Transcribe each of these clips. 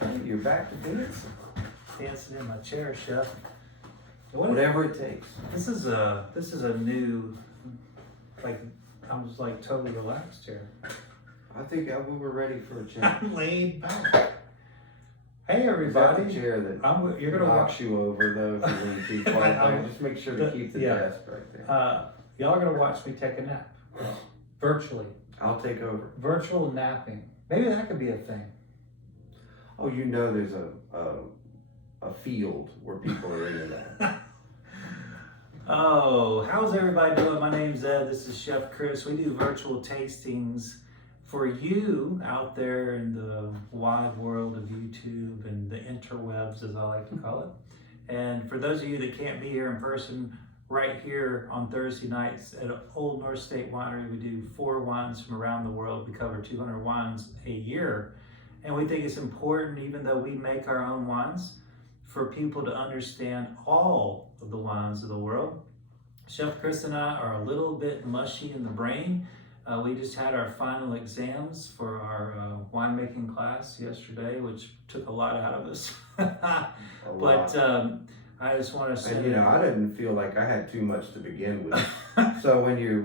Hey, you're back to dancing. Dancing in my chair, Chef. Whatever it takes. This is a new, like, I'm just like totally relaxed here. I think we were ready for a chat. I'm laid back. Hey Is that everybody. the chair that You're gonna knocks watch. you over though if you lean too far back? Just make sure to keep the Yeah. desk right there. Y'all are gonna watch me take a nap, virtually. I'll take over. Virtual napping. Maybe that could be a thing. Oh, you know there's a field where people are into that. Oh, how's everybody doing? My name's Ed. This is Chef Chris. We do virtual tastings for you out there in the wide world of YouTube and the interwebs, as I like to call it. And for those of you that can't be here in person, right here on Thursday nights at Old North State Winery, we do 4 wines from around the world. We cover 200 wines a year. And we think it's important, even though we make our own wines, for people to understand all of the wines of the world. Chef Chris and I are a little bit mushy in the brain. We just had our final exams for our winemaking class yesterday, which took a lot out of us. But I just want to say, and I didn't feel like I had too much to begin with. So when you're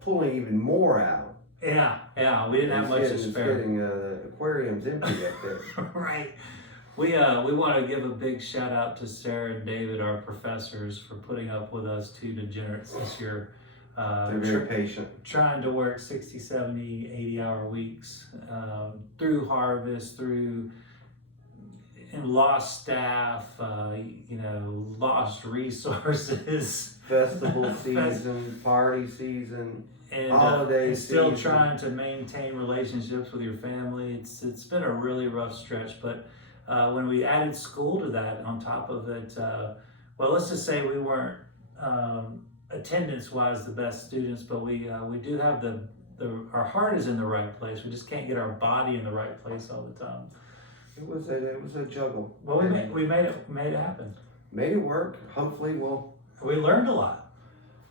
pulling even more out. Yeah, we didn't have much to spare. The aquarium's empty up there. Right. We want to give a big shout out to Sarah and David, our professors, for putting up with us 2 degenerates this year. They're very patient. Trying to work 60, 70, 80-hour weeks through harvest, through lost staff, lost resources. Festival season, party season, and holiday still season. trying to maintain relationships with your family. It's been a really rough stretch, but when we added school to that on top of it, well, let's just say we weren't attendance-wise the best students, but we do have our heart is in the right place. We just can't get our body in the right place all the time. It was a juggle. Well, we made it happen. Made it work. Hopefully, We learned a lot.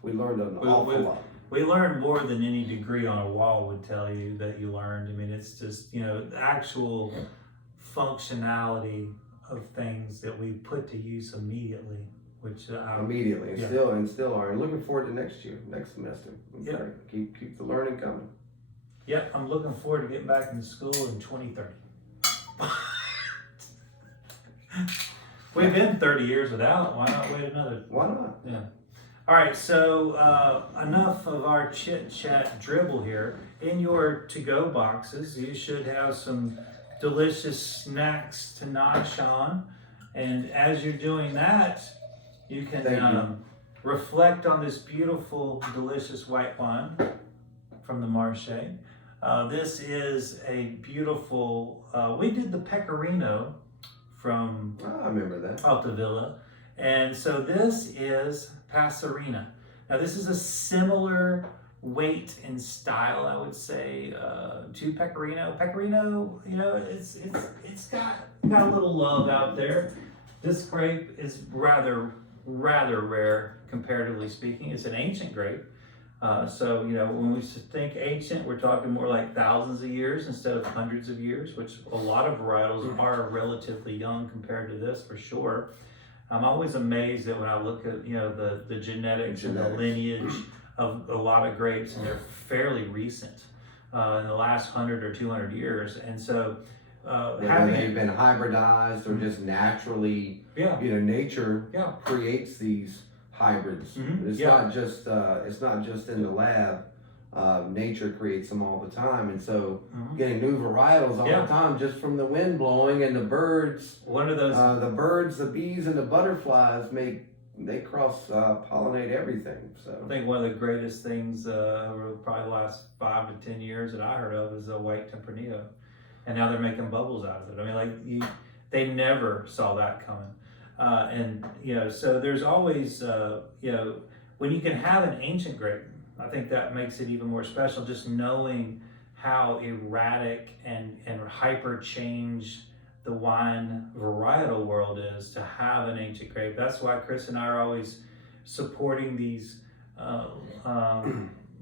we learned an awful lot. We learned more than any degree on a wall would tell you that you learned. I mean, it's just, the actual functionality of things that we put to use immediately, which Immediately, and yeah. still are. And looking forward to next semester. Yeah. Okay. Keep the learning coming. Yep, I'm looking forward to getting back into school in 2030. We've been 30 years without. Why not wait another? Why not? Yeah. All right, so enough of our chit-chat dribble here. In your to-go boxes, you should have some delicious snacks to nosh on. And as you're doing that, you can reflect on this beautiful, delicious white wine from the Marche. This is a beautiful, we did the Pecorino from I remember that. Altavilla. And so this is Passerina. Now this is a similar weight and style, I would say, to Pecorino. Pecorino, it's got a little love out there. This grape is rather rare, comparatively speaking. It's an ancient grape. So, when we think ancient, we're talking more like thousands of years instead of hundreds of years, which a lot of varietals are relatively young compared to this, for sure. I'm always amazed that when I look at, the genetics and the lineage of a lot of grapes, and they're fairly recent, in the last 100 or 200 years. And so, whether they've been hybridized or just naturally, nature creates these hybrids. Mm-hmm. It's not just in the lab. Nature creates them all the time, and so getting new varietals all the time just from the wind blowing and the birds. One of those, the birds, the bees, and the butterflies they cross pollinate everything. So I think one of the greatest things over probably the last 5 to 10 years that I heard of is a white Tempranillo, and now they're making bubbles out of it. I mean, they never saw that coming. So there's always, when you can have an ancient grape, I think that makes it even more special, just knowing how erratic and hyper change the wine varietal world is to have an ancient grape. That's why Chris and I are always supporting these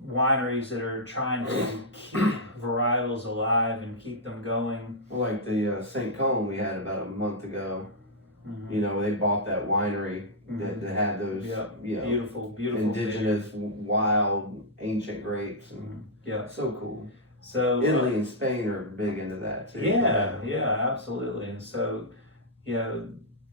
wineries that are trying to keep varietals alive and keep them going. Like the St. Cone we had about a month ago. You know, they bought that winery that had those, you know, beautiful indigenous, wild, ancient grapes. And so cool. So Italy and Spain are big into that too. Yeah, absolutely. And so, you know,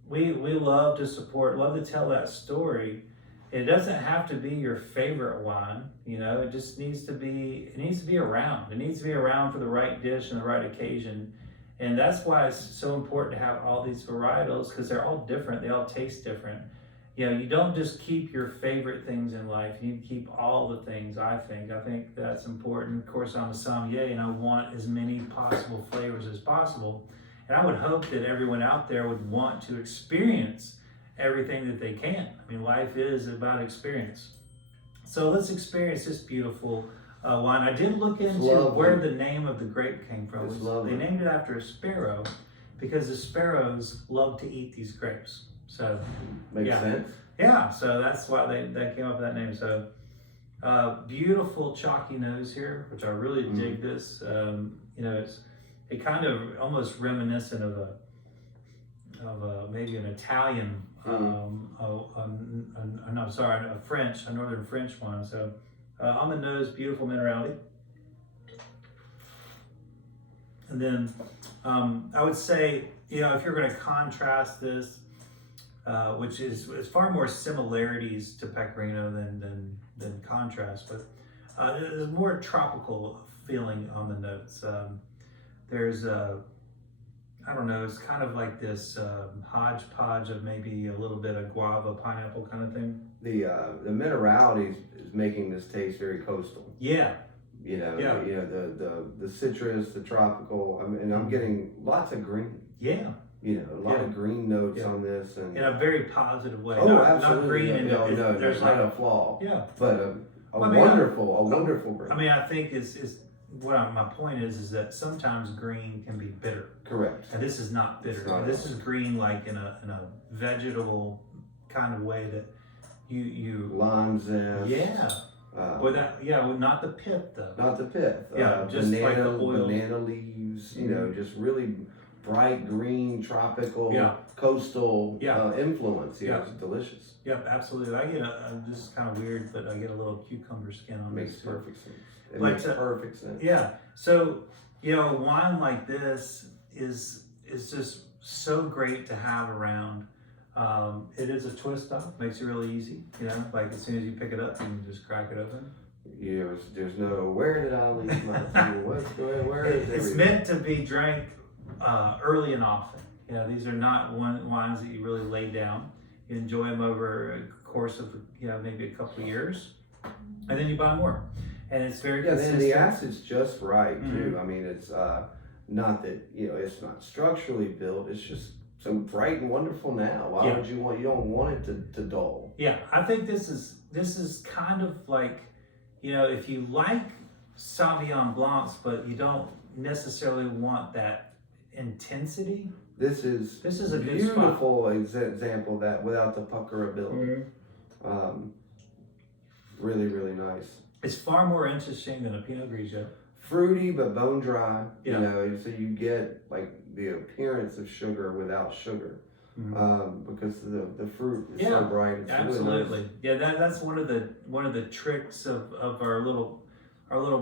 we love to support, love to tell that story. It doesn't have to be your favorite wine, you know, it just needs to be, it needs to be around. It needs to be around for the right dish and the right occasion. And that's why it's so important to have all these varietals, because they're all different, they all taste different. You know, you don't just keep your favorite things in life, you need to keep all the things, I think. I think that's important. Of course, I'm a sommelier and I want as many possible flavors as possible. And I would hope that everyone out there would want to experience everything that they can. I mean, life is about experience. So let's experience this beautiful wine. I did look into where the name of the grape came from. They named it after a sparrow because the sparrows love to eat these grapes. So makes sense. Yeah, so that's why they came up with that name. So beautiful chalky nose here, which I really dig this. You know, it kind of almost reminiscent of a maybe an Italian, no, sorry, a northern French wine. So on the nose, beautiful minerality. And then I would say, you know, if you're going to contrast this, which is far more similarities to Pecorino than contrast, but there's more tropical feeling on the notes. There's I don't know, it's kind of like this hodgepodge of maybe a little bit of guava, pineapple kind of thing. The minerality is making this taste very coastal. Yeah. You know, you know the citrus, the tropical. I mean, I'm getting lots of green. Yeah. You know, a lot of green notes on this, and in a very positive way. Oh, absolutely. Not green. No, there's not like a flaw. Yeah. But a wonderful green. I mean, I think is my point is that sometimes green can be bitter. Correct. And this is not bitter. This is green like in a vegetable kind of way that you lime zest. Yeah. Not the pith though. Not the pith. Just like the oil. Banana leaves. You know, just really bright green, tropical, coastal influence. It's delicious. Yep, absolutely. I get this is kind of weird, but I get a little cucumber skin on Makes this. Perfect sense. It makes perfect sense. Yeah. So, you know, a wine like this is just so great to have around. It is a twist up, makes it really easy. You know, like as soon as you pick it up, you can just crack it open. There's no, where did I leave my where is it? It's meant to be drank early and often. You know, these are not wines that you really lay down. You enjoy them over a course of, you know, maybe a couple of years, and then you buy more. And it's very consistent. And the acid's just right too. I mean, it's not that, you know, it's not structurally built. It's just so bright and wonderful now. Why would you don't want it to dull? Yeah, I think this is kind of like, you know, if you like Sauvignon Blancs, but you don't necessarily want that intensity. This is a beautiful example of that without the puckerability. Really, really nice. It's far more interesting than a Pinot Grigio. Fruity but bone dry. You know, so you get like the appearance of sugar without sugar, because the fruit is so bright. It's absolutely. Really nice. That's one of the tricks of our little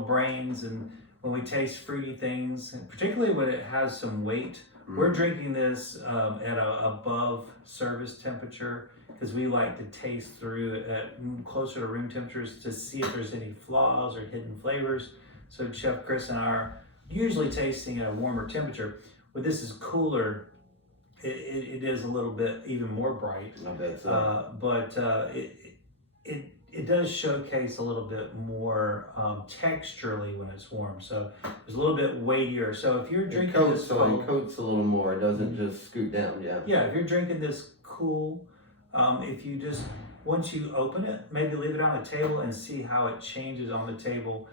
brains, and when we taste fruity things, and particularly when it has some weight. We're drinking this at above service temperature because we like to taste through it at closer to room temperatures to see if there's any flaws or hidden flavors. So Chef Chris and I are usually tasting at a warmer temperature. When this is cooler, it is a little bit even more bright. I bet so. But it does showcase a little bit more texturally when it's warm. So it's a little bit weightier. So if you're drinking this cold, it coats a little more. It doesn't just scoot down. Yeah, if you're drinking this cool, if you just, once you open it, maybe leave it on the table and see how it changes on the table.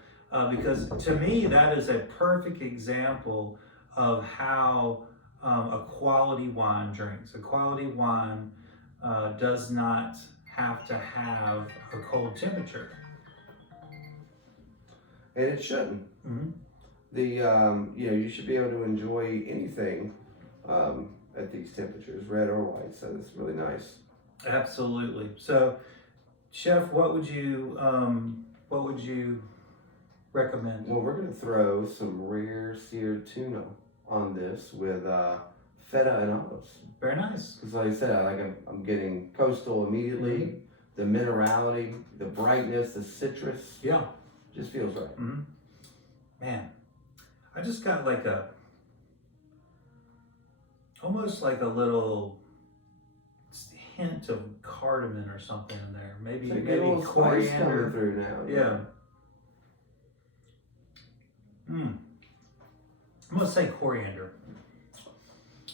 Because to me, that is a perfect example of how a quality wine drinks. A quality wine does not have to have a cold temperature. And it shouldn't. you should be able to enjoy anything at these temperatures, red or white. So it's really nice. Absolutely. So, Chef, what would you recommend? Well, we're gonna throw some rare seared tuna on this with feta and olives. Very nice. Because like I said, I'm getting coastal immediately. The minerality, the brightness, the citrus. Yeah. Just feels right. Mm-hmm. Man, I just got almost like a little hint of cardamom or something in there. Maybe So maybe coriander. coming through now. Yeah. I'm gonna say coriander.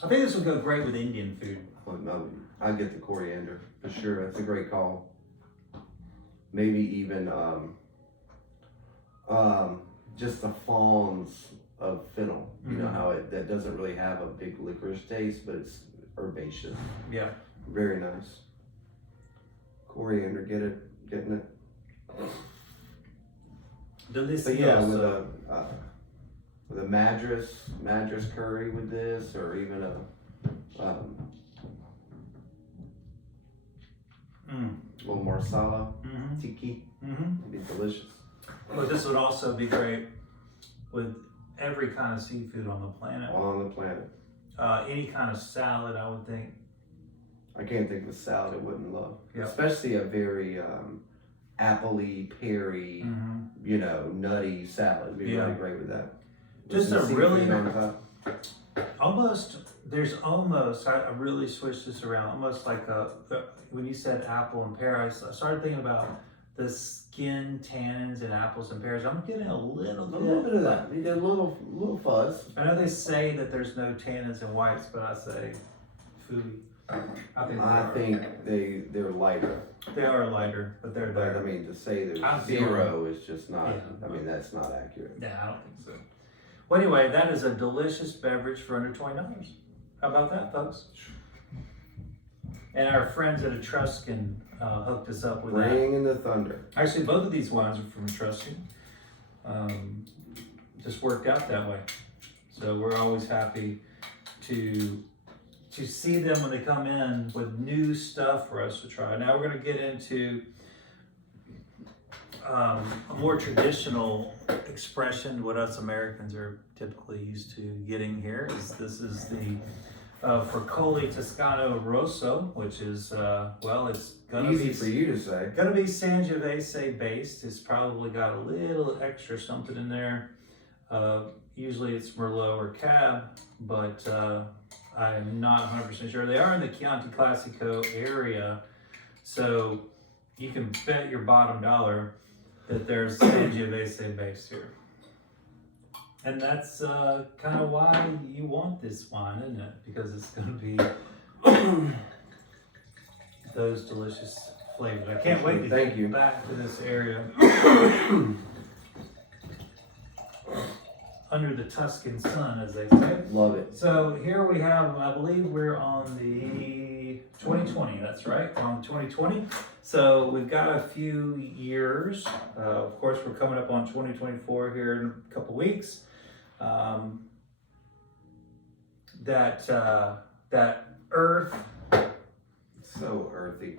I think this would go great with Indian food. Well, no, I get the coriander for sure. That's a great call. Maybe even just the fawns of fennel. You know how that doesn't really have a big licorice taste, but it's herbaceous. Yeah. Very nice. Coriander, getting it. Delicious. But yeah, with a madras curry with this, or even a little marsala tiki, it'd be delicious. Well, this would also be great with every kind of seafood on the planet. On the planet. Any kind of salad, I would think. I can't think of a salad I wouldn't love. Yeah. Especially a very apple-y, peary, nutty salad. It'd be really great with that. Just With a some really seafood on top. I really switched this around, almost like when you said apple and pear, I started thinking about the skin tannins in apples and pears. I'm getting a little bit of that. You get a little fuzz. I know they say that there's no tannins in whites, but I say phooey. I think they're lighter. They are lighter, but they're there. But I mean, to say there's zero is just not. I mean, that's not accurate. Yeah, I don't think so. Well, anyway, that is a delicious beverage for under $20. How about that, folks? And our friends at Etruscan hooked us up with that. Bringing the thunder. Actually, both of these wines are from Etruscan. Just worked out that way. So we're always happy to see them when they come in with new stuff for us to try. Now we're going to get into a more traditional expression. What us Americans are typically used to getting here is this is the Fracole Toscano Rosso, which is it's gonna Easy be for you to say. Gonna be Sangiovese based. It's probably got a little extra something in there. Usually it's Merlot or Cab, but I'm not 100% sure. They are in the Chianti Classico area, so you can bet your bottom dollar that there's Sangiovese based here. And that's kind of why you want this wine, isn't it? Because it's going to be those delicious flavors. I can't wait to get back to this area. Under the Tuscan sun, as they say. Love it. So here we have, I believe we're on the 2020, that's right, we're on 2020. So we've got a few years. Of course, we're coming up on 2024 here in a couple weeks. That earth. So earthy.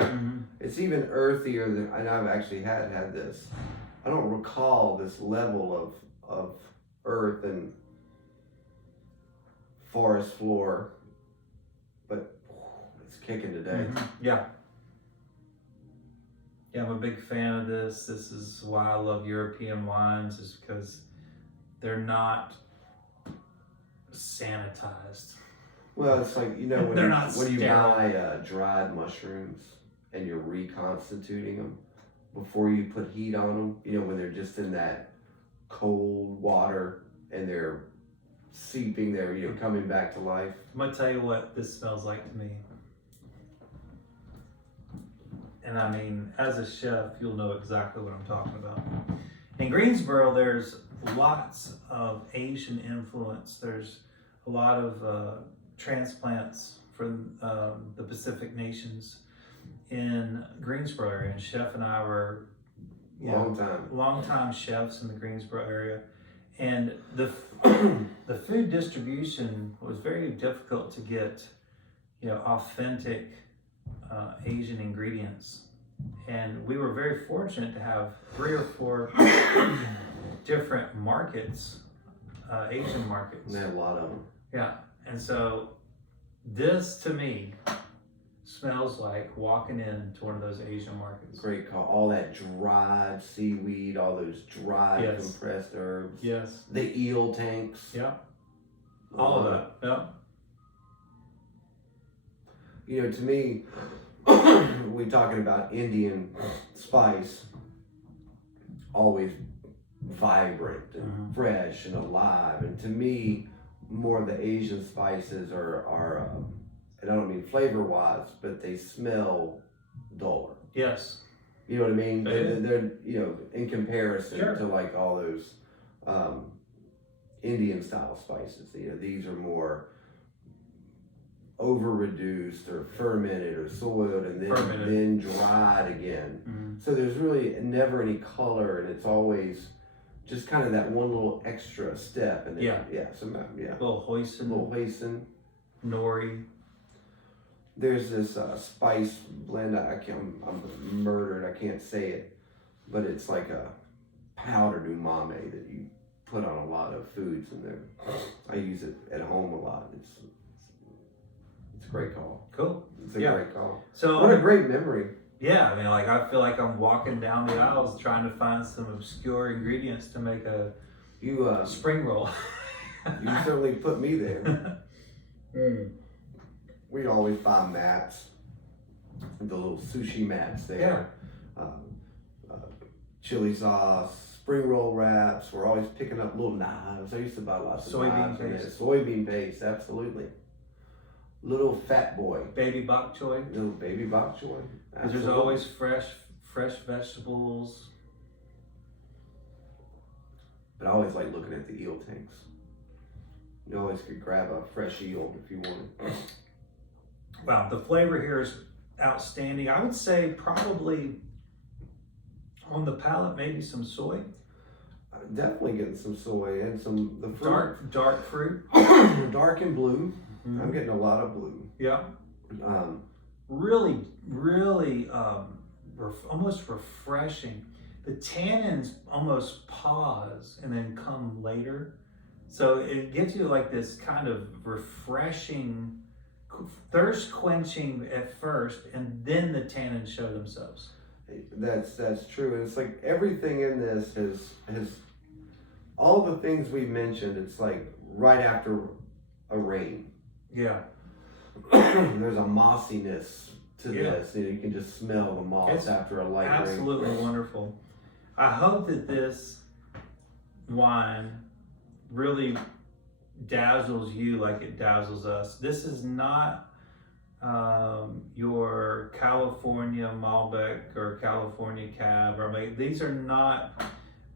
It's even earthier than, and I've actually had this. I don't recall this level of earth and forest floor, but it's kicking today. Yeah, I'm a big fan of this. This is why I love European wines, is because they're not sanitized. Well, it's like, when you buy dried mushrooms and you're reconstituting them before you put heat on them, when they're just in that cold water and they're seeping, they're coming back to life. I'm gonna tell you what this smells like to me. And I mean, as a chef, you'll know exactly what I'm talking about. In Greensboro, there's lots of Asian influence. There's a lot of transplants from the Pacific nations in Greensboro area. And Chef and I were long time chefs in the Greensboro area. And the food distribution was very difficult to get, authentic Asian ingredients. And we were very fortunate to have 3 or 4 different markets, Asian markets. There are a lot of them. Yeah, and so this to me smells like walking into one of those Asian markets. Great call. All that dried seaweed, all those dried compressed herbs. Yes. The eel tanks. Yeah. All of that. Yeah. To me, we talking about Indian spice, always vibrant and fresh and alive. And to me, more of the Asian spices are and I don't mean flavor wise, but they smell duller. Yes. You know what I mean? They're in comparison to like all those Indian style spices. These are more over reduced or fermented or soiled and then dried again. Mm-hmm. So there's really never any color, and it's always just kind of that one little extra step. And then, Little hoisin. Nori. There's this spice blend. I'm murdered. I can't say it, but it's like a powdered umami that you put on a lot of foods, and I use it at home a lot. It's a great call. Cool. It's a great call. So what a great memory. Yeah, I feel like I'm walking down the aisles trying to find some obscure ingredients to make a spring roll. You certainly put me there. We always buy mats, the little sushi mats there. Chili sauce, spring roll wraps. We're always picking up little knives. I used to buy lots of knives. Soybean paste, absolutely. Little fat boy. Baby bok choy. Little baby bok choy. Because there's always fresh vegetables. But I always like looking at the eel tanks. You always could grab a fresh eel if you wanted. Wow, the flavor here is outstanding. I would say probably on the palate, maybe some soy. Definitely getting some soy and the fruit. Dark fruit. Dark and blue. Mm-hmm. I'm getting a lot of blue. Yeah. Really, almost refreshing. The tannins almost pause and then come later. So it gives you like this kind of refreshing, thirst quenching at first, and then the tannins show themselves. That's true. And it's like everything in this has all the things we mentioned. It's like right after a rain. Yeah. There's a mossiness to this. You can just smell the moss after a light rain. Absolutely wonderful. I hope that this wine really dazzles you like it dazzles us. This is not your California Malbec or California Cab. These are not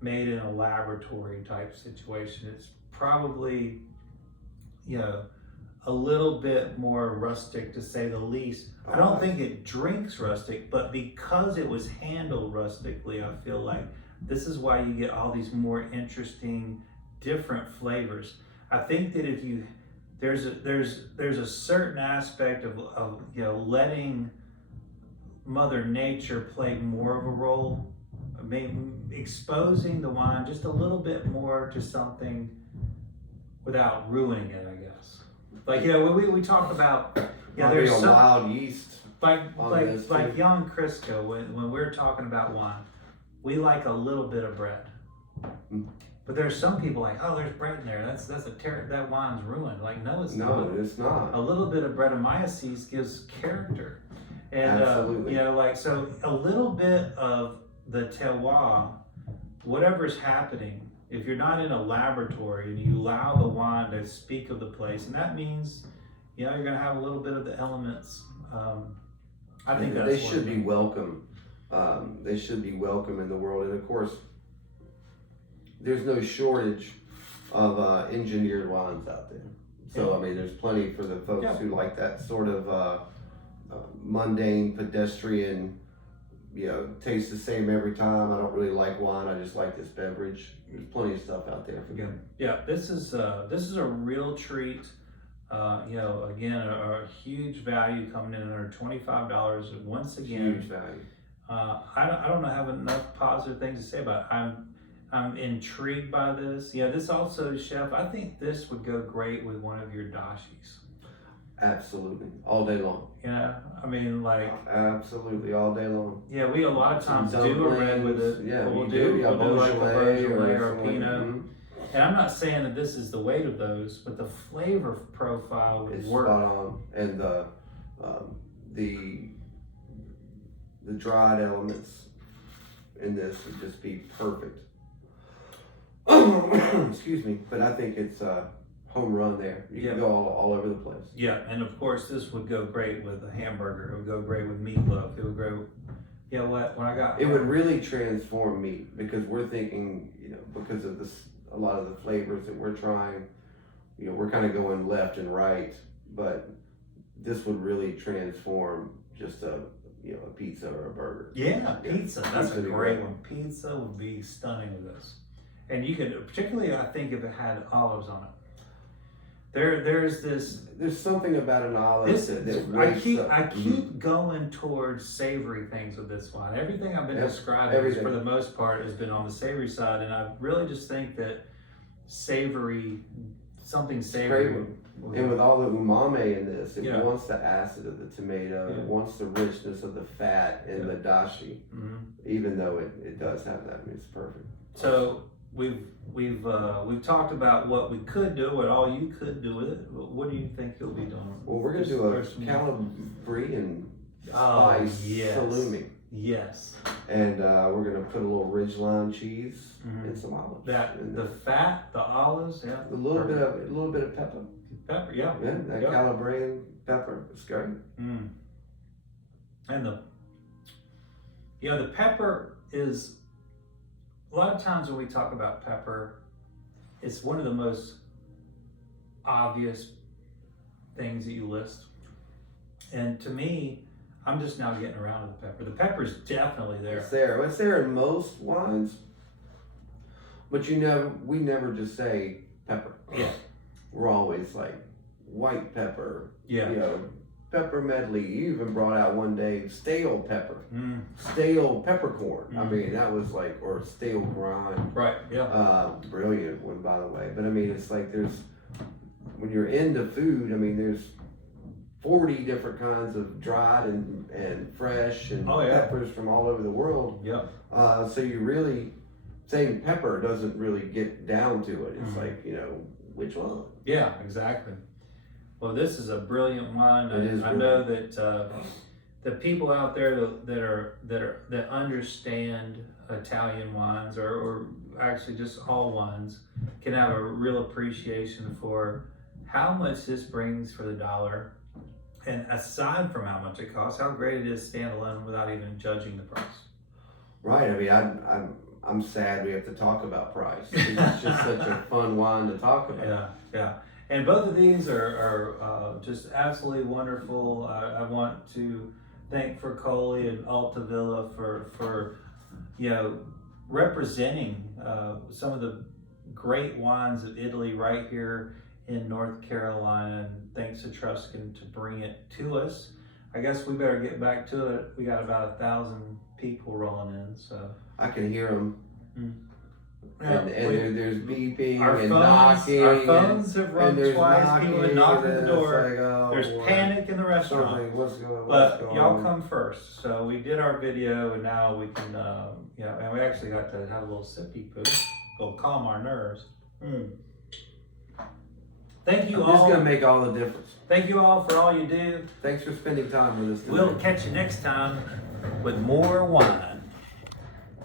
made in a laboratory type situation. It's probably, a little bit more rustic, to say the least. I don't think it drinks rustic, but because it was handled rustically, I feel like this is why you get all these more interesting, different flavors. I think that if you there's a certain aspect of letting Mother Nature play more of a role, exposing the wine just a little bit more to something without ruining it, I guess. Like we talk about there's some wild yeast like young Crisco when we're talking about wine, we like a little bit of bread. But there's some people like, oh, there's bread in there. That wine's ruined. Like, no, it's not. No, it's not. A little bit of Brettanomyces gives character, and absolutely. So a little bit of the terroir, whatever's happening. If you're not in a laboratory and you allow the wine to speak of the place, and that means, you're going to have a little bit of the elements. I think they should be welcome. They should be welcome in the world, and of course, there's no shortage of engineered wines out there. So there's plenty for the folks who like that sort of mundane, pedestrian, taste the same every time. I don't really like wine. I just like this beverage. There's plenty of stuff out there for me. Yeah, this is a real treat. Again, a huge value coming in under $25. Once again, Huge value. I don't have enough positive things to say about it. I'm intrigued by this. Yeah, this also, Chef, I think this would go great with one of your dashis. Absolutely, all day long. I mean, like absolutely all day long. Yeah, we a lot of times do a red with it. Yeah, we'll do like a Beaujolais or a Pinot. Mm-hmm. And I'm not saying that this is the weight of those, but the flavor profile would work. Spot on, and the dried elements in this would just be perfect. Excuse me, but I think it's home run there. You can go all over the place. Yeah, and of course this would go great with a hamburger. It would go great with meatloaf. It would go. Yeah, when I got it would really transform meat, because we're thinking, because of this, a lot of the flavors that we're trying, we're kind of going left and right, but this would really transform just a pizza or a burger. Yeah, pizza. That's a great one. Pizza would be stunning with this, and you could, particularly I think if it had olives on it. There's something about an olive I keep going towards savory things with this wine. Everything I've been describing for the most part has been on the savory side, and I really just think that something savory. And with all the umami in this, it wants the acid of the tomato, it wants the richness of the fat in the dashi, even though it does have that. I mean, it's perfect. So we've talked about what we could do, what all you could do with it. What do you think you'll be doing? Well, we're going to do a Calabrian spice salumi. Yes. And we're going to put a little ridgeline cheese and some olives. The fat, the olives, a little bit of pepper. Pepper, yeah. Yeah, that Calabrian pepper. It's great. And the pepper is. A lot of times when we talk about pepper, it's one of the most obvious things that you list. And to me, I'm just now getting around to the pepper. The pepper's definitely there. It's there. It's there in most wines. But we never just say pepper. Yeah. We're always like white pepper. Yeah. Pepper medley. You even brought out one day stale pepper, stale peppercorn. I mean, that was like, or stale grime. Right. Yeah. Brilliant one, by the way. But I mean, it's like when you're into food, I mean, there's 40 different kinds of dried and fresh and peppers from all over the world. Yep. So you really saying pepper doesn't really get down to it. It's like, which one? Yeah, exactly. Well, this is a brilliant wine. I know that the people out there that understand Italian wines, or actually just all wines, can have a real appreciation for how much this brings for the dollar, and aside from how much it costs, how great it is standalone without even judging the price. Right. I mean, I'm sad we have to talk about price. It's just such a fun wine to talk about. Yeah. And both of these are just absolutely wonderful. I want to thank Fracole and Altavilla for representing some of the great wines of Italy right here in North Carolina. And thanks to Truscan to bring it to us. I guess we better get back to it. We got about 1,000 people rolling in, so I can hear them. Yeah, there's beeping and knocking. Our phones have rung twice. People have knocked at the door. Like, there's panic in the restaurant. What's going but on? Y'all come first. So we did our video, and now we can, and we actually got to have a little sippy poo. It'll calm our nerves. Thank you all. This is going to make all the difference. Thank you all for all you do. Thanks for spending time with us today. We'll catch you next time with more wine.